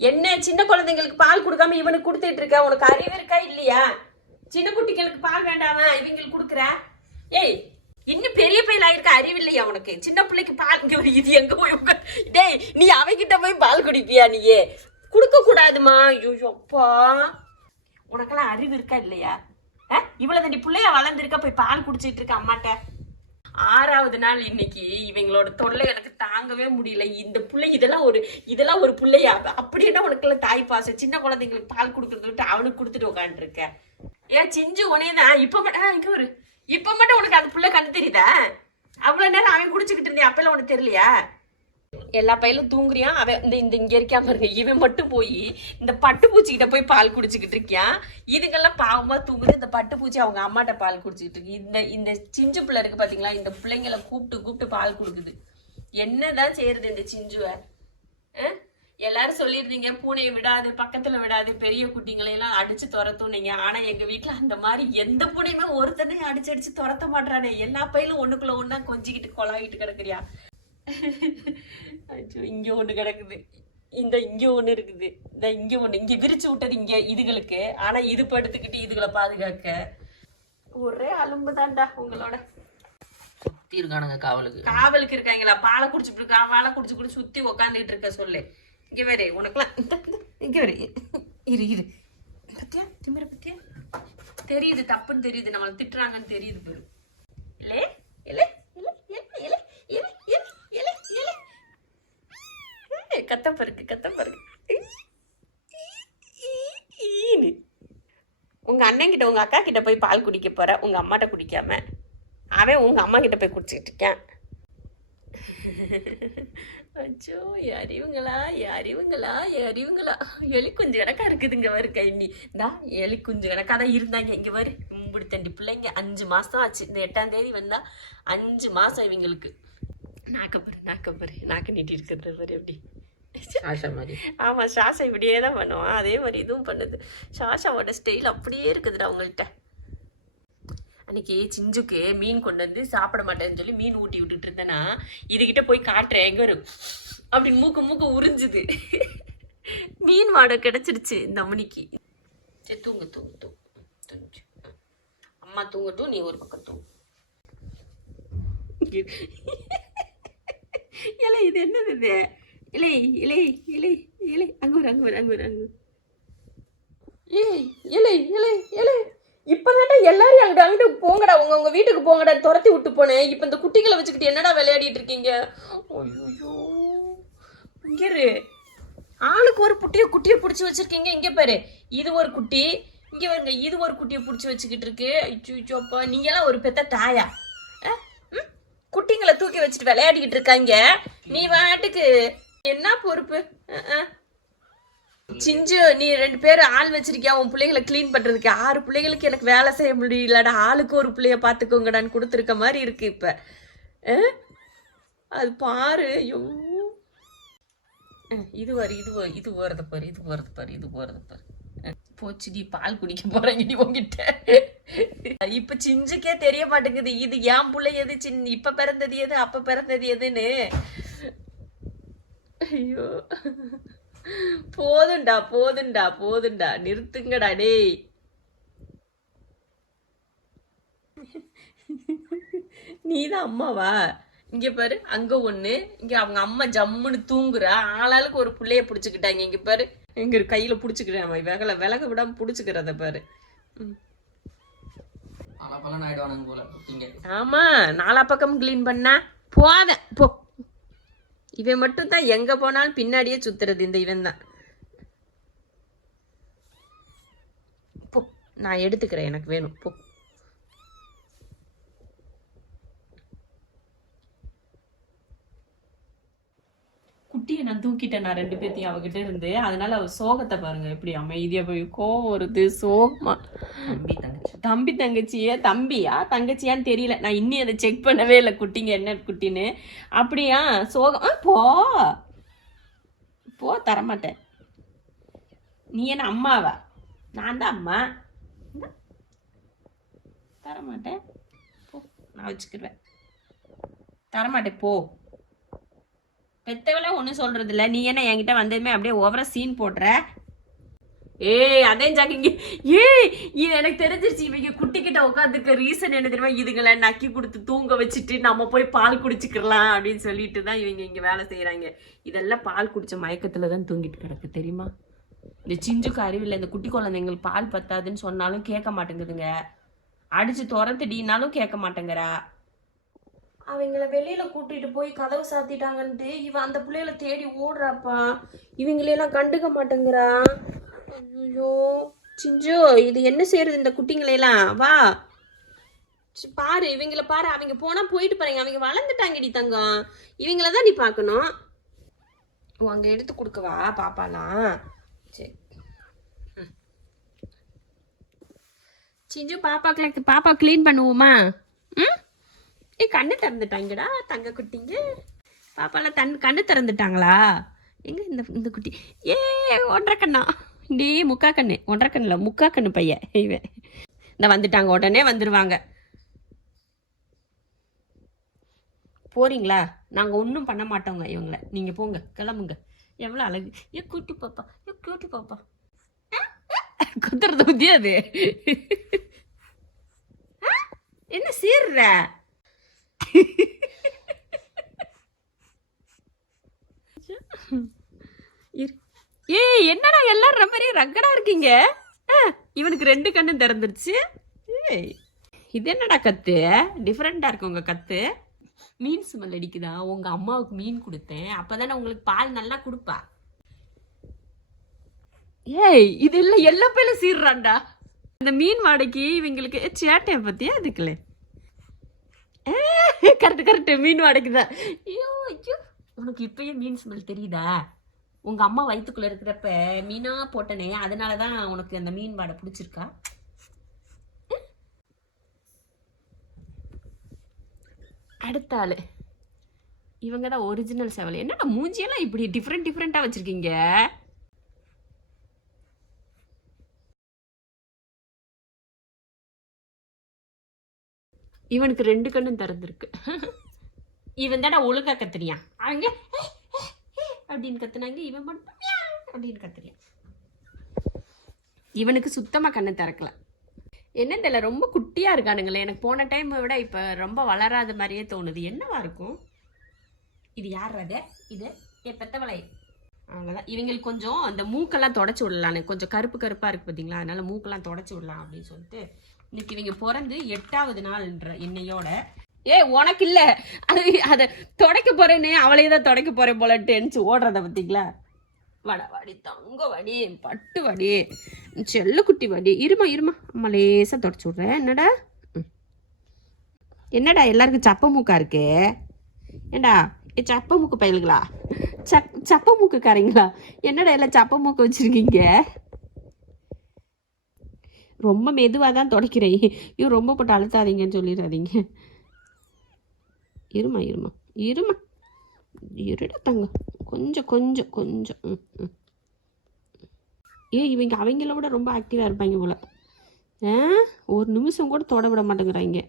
என்ன சின்ன குழந்தைங்களுக்கு பால் கொடுக்காம இவனுக்கு கொடுத்துட்டு இருக்க? உனக்கு அறிவு இருக்கா இல்லையா? சின்ன குட்டிகளுக்கு பால் வேண்டாமா இவங்களுக்கு கொடுக்குற? ஏய், இன்னும் பெரிய பையன் ஆயிருக்க, அறிவு இல்லையா உனக்கு? சின்ன பிள்ளைக்கு பால் இங்க ஒரு இது எங்க போய் டேய், நீ அவகிட்ட போய் பால் குடிப்பியா? நீயே கொடுக்க கூடாதுமா. ஐயோ அப்பா, உனக்கெல்லாம் அறிவு இருக்கா இல்லையா? இவ்வளவு நீ பிள்ளையா வளர்ந்துருக்க, போய் பால் குடிச்சிட்டு இருக்க அம்மாட்ட. 6வது நாள் இன்னைக்கு இவங்களோட தொல்லை எனக்கு தாங்கவே முடியல. இந்த பிள்ளை இதெல்லாம் ஒரு பிள்ளையா? அப்படின்னா உனக்குள்ள தாய் பாசம். சின்ன குழந்தைங்களுக்கு பால் கொடுக்கறது விட்டு அவனுக்கு கொடுத்துட்டு உட்காந்துருக்க. ஏன் சிஞ்சு உனையதான் இப்ப மட்டும் உனக்கு அந்த பிள்ளை கண்ணு தெரியுதா? அவ்வளவு நேரம் அவன் குடிச்சுக்கிட்டு இருந்தேன், அப்பெல்லாம் உனக்கு தெரியலையா? எல்லா பையலும் தூங்குறியான், அவன் இந்த இங்க இருக்காம பாருங்க. இவன் மட்டும் போய் இந்த பட்டுப்பூச்சிக்கிட்ட போய் பால் குடிச்சுக்கிட்டு இருக்கியான். இதுங்கெல்லாம் பாவமா தூங்குது. இந்த பட்டுப்பூச்சி அவங்க அம்மாட்ட பால் குடிச்சுக்கிட்டு இருக்கு. இந்த சிஞ்சு பிள்ளை இருக்கு பாத்தீங்களா, இந்த பிள்ளைங்களை கூப்பிட்டு பால் கொடுக்குது. என்னதான் செய்யறது இந்த சிஞ்சுவை? எல்லாரும் சொல்லியிருந்தீங்க பூனையை விடாது, பக்கத்துல விடாது, பெரிய குட்டிங்களையெல்லாம் அடிச்சு துரத்தும் நீங்க. ஆனா எங்க வீட்டுல அந்த மாதிரி எந்த பூனையுமே ஒருத்தனையும் அடிச்சு துரத்த மாட்டானே. எல்லா பையிலும் ஒண்ணுக்குள்ள ஒண்ணா கொஞ்சிக்கிட்டு கொலாவிட்டு கிடக்குறியா? இங்க ஒண்ணு கிடக்குது, இங்க ஒண்ணு இருக்குது, இங்க ஒண்ணு இங்க விரிச்சு விட்டது இங்க இதுகளுக்கு. ஆனா இது படுத்துக்கிட்டு இதுகளை பாதுகாக்க ஒரே அலும்பு தான்டா உங்களோட. சுத்தி இருக்கானுங்க காவலுக்கு இருக்காங்களா? பாலை குடிச்சுட்டு பாலை குடிச்சு சுத்தி உக்காந்துட்டு இருக்க சொல்லு. இங்க வேறு உனக்குலாம் இங்க வேறு இரு பத்தியா திமிர பத்தியா தெரியுது, தப்புன்னு தெரியுது, நம்மளை திட்டுறாங்கன்னு தெரியுது பேரு. இல்லே இல்லை கத்தப்பருக்கு உங்க அண்ணன் கிட்ட உங்க அக்கா கிட்ட போய் பால் குடிக்க போற, உங்க அம்மாட்ட குடிக்காம. அவன் உங்க அம்மா கிட்ட போய் குடிச்சுக்கிட்டு இருக்கேன். அச்சோ, அறிவுங்களா எலி குஞ்சு கணக்கா இருக்குதுங்க வரு கைண்ணி. தான் எலி குஞ்சு கணக்கா தான் இருந்தாங்க இங்க வரு. இப்படி தண்டி பிள்ளைங்க 5 மாசம் ஆச்சு. இந்த 8ஆம் தேதி வந்தா 5 மாசம் இவங்களுக்கு. நாக்கு நீட்டி இருக்கிறது வரு எப்படி மாதிரி. ஆமா, சாஷா இப்படியே தான் பண்ணுவான். அதே மாதிரி இதுவும் பண்ணுது. சாஷாவோட ஸ்டைல் அப்படியே இருக்குதுடா அவங்கள்ட்ட. அன்னைக்கு சிஞ்சுக்கு மீன் கொண்டு வந்து சாப்பிட மாட்டேன்னு சொல்லி மீன் ஊட்டி விட்டுட்டு இருந்தேன்னா, இதுகிட்ட போய் காட்டுறேன் எங்க வரும் அப்படின்னு மூக்க உறிஞ்சுது. மீன் வாடை கிடைச்சிருச்சு இந்த அம்மனிக்கு. சரி தூங்கு. அம்மா தூங்கட்டும், நீ ஒரு பக்கம் தூங்கு. இலை இது என்னது இது? இலை அங்க வரு. இலை இப்பதான்டா எல்லாரும் அங்கிட்டு போங்கடா, உங்க வீட்டுக்கு போங்கடா துரத்தி விட்டு போனேன். இப்ப இந்த குட்டிகளை வச்சுக்கிட்டு என்னடா விளையாடிட்டு இருக்கீங்க? ஐயோ, இங்க ஆளுக்கு ஒரு குட்டியை பிடிச்சி வச்சிருக்கீங்க. இங்க பாரு, இது ஒரு குட்டி, இங்க வருங்க, இது ஒரு குட்டியை பிடிச்சி வச்சுக்கிட்டு இருக்கு. ஐயோப்பா, நீங்க எல்லாம் ஒரு பெத்த தாயா? குட்டிங்களை தூக்கி வச்சுட்டு விளையாடிக்கிட்டு இருக்காங்க. நீ வாட்டுக்கு என்ன பொறுப்பு? சிஞ்சு, நீ 2 பேர் ஆள் வச்சிருக்கியா உன் பிள்ளைகளை கிளீன் பண்றதுக்கு? 6 பிள்ளைகளுக்கு எனக்கு வேலை செய்ய முடியலடா, ஆளுக்கு ஒரு பிள்ளைய பாத்துக்கோங்கடான்னு கொடுத்துருக்க மாதிரி இருக்கு இப்ப. அது பாரு. ஐயோ, இது போறத பாரு. போச்சுடி, பால் குடிக்க போறேங்கடி உங்ககிட்ட. இப்ப சிஞ்சுக்கே தெரிய மாட்டேங்குது இது ஏன் பிள்ளை எது, இப்ப பிறந்தது எது, அப்ப பிறந்தது எதுன்னு. ஐயோ, போதுண்டா நிறுத்துங்கடா டேய். நீதான் அம்மாவா? இங்க பாரு, அங்க ஒண்ணு, இங்க அவங்க அம்மா ஜம்முன்னு தூங்குறா. ஆளாளுக்கு ஒரு புள்ளைய புடிச்சுக்கிட்டாங்க. இங்க பாரு, எங்க கையில புடிச்சுக்கிறேன், விலக விடாம புடிச்சுக்கிறத பாரு. ஆமா, 4 பக்கம் கிளீன் பண்ணா போத போ. இவன் மட்டும் தான் எங்க போனாலும் பின்னாடியே சுத்துறது. இந்த இவன் தான். போ, நான் எடுத்துக்கிறேன், எனக்கு வேணும் போ. குட்டியை நான் தூக்கிட்டேன், நான் 2 பேர்த்தையும் அவகிட்ட இருந்து. அதனால அவ சோகத்தை பாருங்க எப்படி அமைதியா போய். கோவம் வருது, சோகமா. தம்பியா தங்கச்சியான்னு தெரியல, நான் இன்னும் அதை செக் பண்ணவே இல்லை குட்டிங்க என்ன குட்டின்னு. அப்படியா சோகம்? போ தரமாட்டேன். நீ என்ன அம்மாவா? நான் தான் அம்மா. தரமாட்டேன் போ, நான் வச்சுக்கிடுவேன். தரமாட்டேன் போ. பெத்தவள ஒன்றும் சொல்றது இல்ல. நீ என்ன என்கிட்ட வந்ததுமே அப்படியே ஓவரா சீன் போடுற. ஏய் அதே ஜாக்கிங்க. ஏய் இது எனக்கு தெரிஞ்சிருச்சு. இவங்க குட்டிக்கிட்ட உட்காந்துருக்க ரீசன் என்ன தெரியுமா? இதுங்களை நக்கி கொடுத்து தூங்க வச்சுட்டு நம்ம போய் பால் குடிச்சுக்கலாம் அப்படின்னு சொல்லிட்டு தான் இவங்க இங்க வேலை செய்யறாங்க. இதெல்லாம் பால் குடிச்ச மயக்கத்துல தான் தூங்கிட்டு கிடக்கு தெரியுமா? இந்த சிஞ்சுக்கு அறிவில்லை. இந்த குட்டி குழந்தைங்களுக்கு பால் பத்தாதுன்னு சொன்னாலும் கேட்க மாட்டேங்குதுங்க. அடிச்சு துரத்துடினாலும் கேட்க மாட்டேங்கிறா. அவங்கள வெளியில கூட்டிட்டு போய் கதவு சாத்திட்டாங்கன்ட்டு இவன் அந்த பிள்ளைகளை தேடி ஓடுறாப்பா. இவங்களையெல்லாம் கண்டுக்க மாட்டேங்கிறா. ஐயோ சிஞ்சு, இது என்ன செய்யறது இந்த குட்டிங்களையெல்லாம்? வா பாரு, இவங்கள பாரு. அவங்க போனா போயிட்டு பாருங்க. அவங்க வளர்ந்துட்டாங்கடி தங்கம். இவங்கள தான் நீ பார்க்கணும். அங்க எடுத்து கொடுக்கவா பாப்பாலாம்? சரி சிஞ்சு, பாப்பா கிளீன் பண்ணுவோமா? ம், கண்ணு திறந்துட்டாங்கடா தங்க குட்டிங்க. பாப்பாலாம் கண்ணு திறந்துட்டாங்களா? எங்க இந்த குட்டி? ஏ 1.5 கண்ணா? டே 3/4 கண்ணு. 1.5 கண்ணுல 3/4 கண்ணு பையன் இவன். இந்த வந்துட்டாங்க, உடனே வந்துருவாங்க. போறீங்களா? நாங்க ஒன்றும் பண்ண மாட்டோங்க இவங்கள. நீங்க போங்க, கிளம்புங்க. எவ்வளவு அழகு. ஏ கூட்டி பாப்பா, ஏ கூட்டி பாப்பா. குத்துறது முடியாது. என்ன சீர்ற? ஏய் என்னடா எல்லாரும் ரொம்ப ரக்கடா இருக்கீங்க? இவனுக்கு 2 கண்ணும் திறந்துருச்சு. ஏய் இது என்னடா கத்து? டிஃப்ரெண்டா இருக்கு உங்க கத்து. மீன் ஸ்மெல் அடிக்குதா? உங்க அம்மாவுக்கு மீன் கொடுத்தேன், அப்பதானே உங்களுக்கு பால் நல்லா கொடுப்பா. ஏய் இது இல்ல எல்லா பேர்ல சீர்றான்டா. இந்த மீன் வாடைக்கு இவங்களுக்கு சேட்டைய பத்தியா அதுக்குல. கரெக்ட் மீன் வாடைக்குதான். ஐயோ ஐயோ, உனக்கு இப்பயே மீன் ஸ்மெல் தெரியுதா? உங்க அம்மா வயிற்றுக்குள்ள இருக்கிறப்ப மீனா போட்டனே, அதனாலதான் உனக்கு அந்த மீன் வாடை பிடிச்சிருக்கா? அடுத்த ஆளு இவங்க தான் ஒரிஜினல் செவல். என்னடா மூஞ்சியெல்லாம் இப்படி டிஃப்ரெண்டா வச்சிருக்கீங்க? இவனுக்கு 2 கண்ணும் திறந்துருக்கு. இவன் தானே ஒழுங்கா கத்துறியான். அவங்க அப்படின்னு கத்துனாங்க, இவன் மட்டும் அப்படின்னு கத்துறியான். இவனுக்கு சுத்தமா கண்ணு திறக்கல. என்ன தெரியல, ரொம்ப குட்டியா இருக்கானுங்களே. எனக்கு போன டைம் விட இப்ப ரொம்ப வளராத மாதிரியே தோணுது. என்னவா இருக்கும் இது? யார் அது? இது என் பெத்தவளை. அவ்வளோதான். இவங்களுக்கு கொஞ்சம் அந்த மூக்கெல்லாம் தொடச்சி விடலான்னு, கொஞ்சம் கருப்பா இருக்கு பார்த்தீங்களா, அதனால மூக்கெல்லாம் தொடச்சி விடலாம் அப்படின்னு சொல்லிட்டு இன்னைக்கு இவங்க பிறந்து 8வது நாள்ன்ற இன்னையோட. உனக்கு இல்ல அது, அதை தொடக்க போறேன்னு அவளையே தான் தொடக்க போறேன் போலட்டு ஓடுறத பார்த்தீங்களா? வாடி தங்க வாடி, பட்டு வாடி, செல்ல குட்டி வாடி. இருமா அம்மா லேசா தொடச்சு விட்றேன். என்னடா எல்லாருக்கும் சப்ப மூக்கா இருக்கு? ஏண்டா சப்ப மூக்கு பயலுங்களா? சப்ப மூக்குக்காரங்களா? என்னடா எல்லாம் சப்ப மூக்கு வச்சிருக்கீங்க? ரொம்ப மெதுவாக தான் தொடக்கிறேன். இவன் ரொம்ப போட்டு அழுத்தாதீங்கன்னு சொல்லிடாதீங்க. இருமா இருடா தங்க, கொஞ்சம். இவங்க அவங்கள விட ரொம்ப ஆக்டிவாக இருப்பாங்க போல. ஒரு நிமிஷம் கூட தொட விட மாட்டேங்கிறாங்க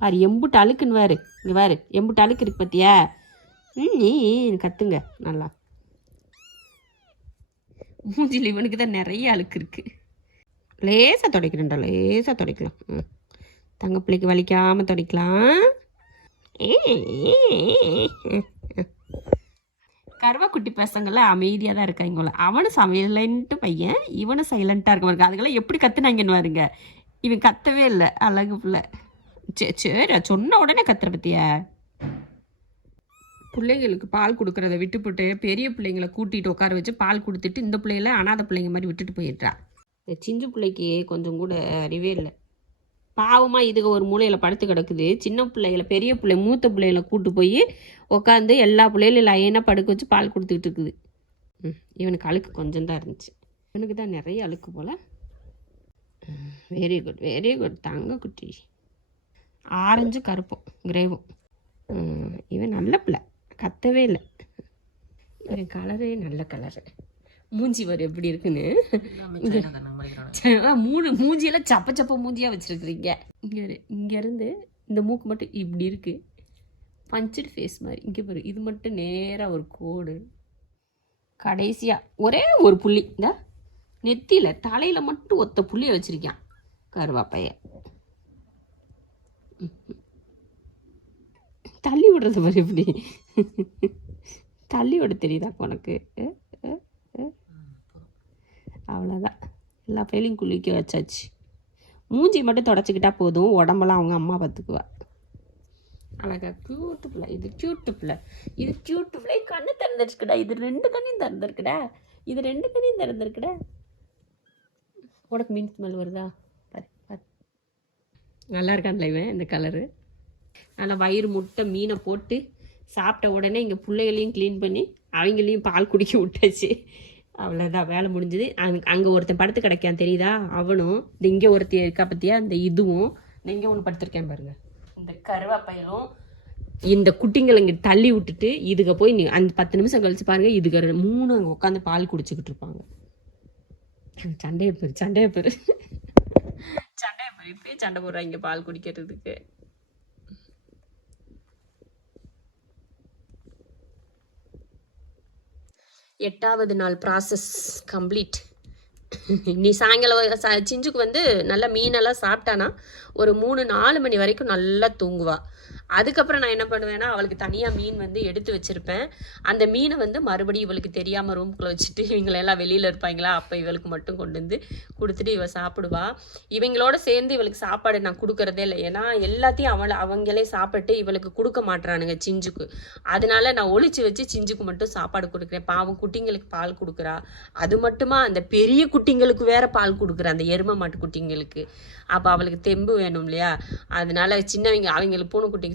பாரு. எம்புட்டு அழுக்குன்னு வாரு, இங்கே வாரு, எம்புட்டு அழுக்கு இருக்கு பார்த்தியா? நீ கத்துங்க நல்லா. மூஞ்சில் இவனுக்கு தான் நிறைய அழுக்கு இருக்கு. லேசாக துடைக்கிறேன்டா, லேசாக துடைக்கலாம். தங்க பிள்ளைக்கு வலிக்காமல் துடைக்கலாம். கருவாக்குட்டி பசங்கள்லாம் அமைதியாக தான் இருக்காங்க. அவனும் சைலண்ட்டு பையன், இவனும் சைலண்ட்டாக இருக்க மாதிரி. அதுக்கெல்லாம் எப்படி கத்துனாங்கன்னு பாருங்க. இவன் கத்தவே இல்லை, அழகு பிள்ளை. சரி சொன்ன உடனே கத்துற பத்தியா? பிள்ளைங்களுக்கு பால் கொடுக்கறத விட்டுப்புட்டு பெரிய பிள்ளைங்களை கூட்டிகிட்டு உட்கார வச்சு பால் கொடுத்துட்டு இந்த பிள்ளைங்கள அனாதை பிள்ளைங்க மாதிரி விட்டுட்டு போயிடுறா. இந்த சிஞ்சு பிள்ளைக்கு கொஞ்சம் கூட அறிவே இல்லை. பாவமாக இதுக்கு ஒரு மூலையில் படுத்து கிடக்குது. சின்ன பிள்ளைகளை, பெரிய பிள்ளை, மூத்த பிள்ளைகளை கூட்டு போய் உட்காந்து எல்லா பிள்ளைகளையும் லைனாக படுக்க வச்சு பால் கொடுத்துக்கிட்டு இருக்குது. இவனுக்கு அழுக்கு கொஞ்சம் தான் இருந்துச்சு. இவனுக்கு தான் நிறைய அழுக்கு போல். வெரி குட் தங்க குட்டி. ஆரஞ்சு கருப்பும் கிரேவும். இவன் நல்ல பிள்ளை, கத்தவே இல்லை. இவன் கலரே நல்ல கலரு. மூஞ்சி வரு எப்படி இருக்குன்னு. மூஞ்சியெல்லாம் சப்ப மூஞ்சியா வச்சிருக்கிறீங்க. இங்க இருந்து இந்த மூக்கு மட்டும் இப்படி இருக்கு. பஞ்சடு ஃபேஸ் மாதிரி. இங்கே பாரு, இது மட்டும் நேராக ஒரு கோடு. கடைசியாக ஒரே ஒரு புள்ளி, இந்த நெத்தியில் தலையில் மட்டும் ஒத்த புள்ளியை வச்சுருக்கான் கருவாப்பைய. தள்ளி விடுறது பாரு எப்படி. தள்ளி விட தெரியுதா உனக்கு? அவ்வளோதான், எல்லா பையிலையும் குளிக்க வச்சாச்சு. மூஞ்சி மட்டும் தொடச்சிக்கிட்டா போதும், உடம்பெல்லாம் அவங்க அம்மா பார்த்துக்குவா. அழகா க்யூட்டு பிள்ளை, இது க்யூட்டு பிள்ளை, இது க்யூட்டு பிள்ளை. கண்ணு திறந்துருச்சுக்கடா, இது 2 கண்ணையும் திறந்துருக்குடா, இது 2 கண்ணையும் திறந்துருக்குடா. உனக்கு மீன் ஸ்மெல் வருதா? பாரு பாரு, நல்லா இருக்கான்ல இவன் இந்த கலரு. நல்லா வயிறு முட்டை மீனை போட்டு சாப்பிட்ட உடனே இங்கே பிள்ளைகளையும் க்ளீன் பண்ணி அவங்களையும் பால் குடிக்க விட்டாச்சு. அவ்வளோதான், வேலை முடிஞ்சுது. அங்கே ஒருத்தன் படுத்து கிடக்கான் தெரியுதா, அவனும். இந்த இங்கே ஒருத்தி இருக்கா பற்றியா, இந்த இதுவும். இந்த இங்கே ஒன்று படுத்துருக்கேன் பாருங்க, இந்த கருவாப்பையிலும். இந்த குட்டிங்களை இங்கே தள்ளி விட்டுட்டு இதுக்கு போய் நீ அந்த 10 நிமிஷம் கழிச்சு பாருங்க, இதுக்கு 3 அங்கே உட்காந்து பால் குடிச்சுக்கிட்டு இருப்பாங்க. சண்டையை பேர் இப்பயே சண்டை போடுறாங்க இங்கே பால் குடிக்கிறதுக்கு. எட்டாவது நாள் ப்ராசஸ் கம்ப்ளீட். நீ சாயங்காலம் சிஞ்சுக்கு வந்து நல்லா மீனெல்லாம் சாப்பிட்டானா ஒரு 3-4 மணி வரைக்கும் நல்லா தூங்குவா. அதுக்கப்புறம் நான் என்ன பண்ணுவேன்னா, அவளுக்கு தனியாக மீன் வந்து எடுத்து வச்சுருப்பேன். அந்த மீனை வந்து மறுபடியும் இவளுக்கு தெரியாமல் ரூம்குள்ளே வச்சுட்டு, இவங்களெல்லாம் வெளியில் இருப்பாங்களா, அப்போ இவளுக்கு மட்டும் கொண்டு வந்து கொடுத்துட்டு இவள் சாப்பிடுவா. இவங்களோட சேர்ந்து இவளுக்கு சாப்பாடு நான் கொடுக்குறதே இல்லை. ஏன்னா எல்லாத்தையும் அவங்களே சாப்பிட்டு இவளுக்கு கொடுக்க மாட்டுறானுங்க சிஞ்சுக்கு. அதனால நான் ஒளிச்சு வச்சு சிஞ்சுக்கு மட்டும் சாப்பாடு கொடுக்குறேன். பாவம் குட்டிங்களுக்கு பால் கொடுக்குறா. அது மட்டுமா, அந்த பெரிய குட்டிங்களுக்கு வேற பால் கொடுக்குறேன், அந்த எருமை மாட்டு குட்டிங்களுக்கு. அப்போ அவளுக்கு தெம்பு வேணும் இல்லையா, அதனால சின்னவங்க அவங்களுக்கு பூனைக்குட்டிக்கு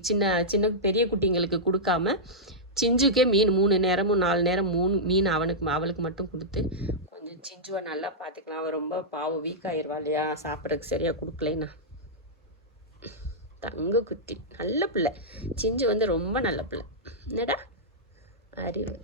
சின்ன பெரிய குட்டிங்களுக்கு கொடுக்காம சிஞ்சுக்கே மீன் 3 நேரமும் 4 நேரம் 3 மீன் அவளுக்கு மட்டும் கொடுத்து கொஞ்சம் சிஞ்சுவை நல்லா பார்த்துக்கலாம். அவள் ரொம்ப பாவம், வீக் ஆயிடுவா இல்லையா, சாப்பிட்றதுக்கு சரியாக கொடுக்கலைன்னா. தங்க குத்தி நல்ல பிள்ளை சிஞ்சு வந்து, ரொம்ப நல்ல பிள்ளை. என்னடா அறிவு.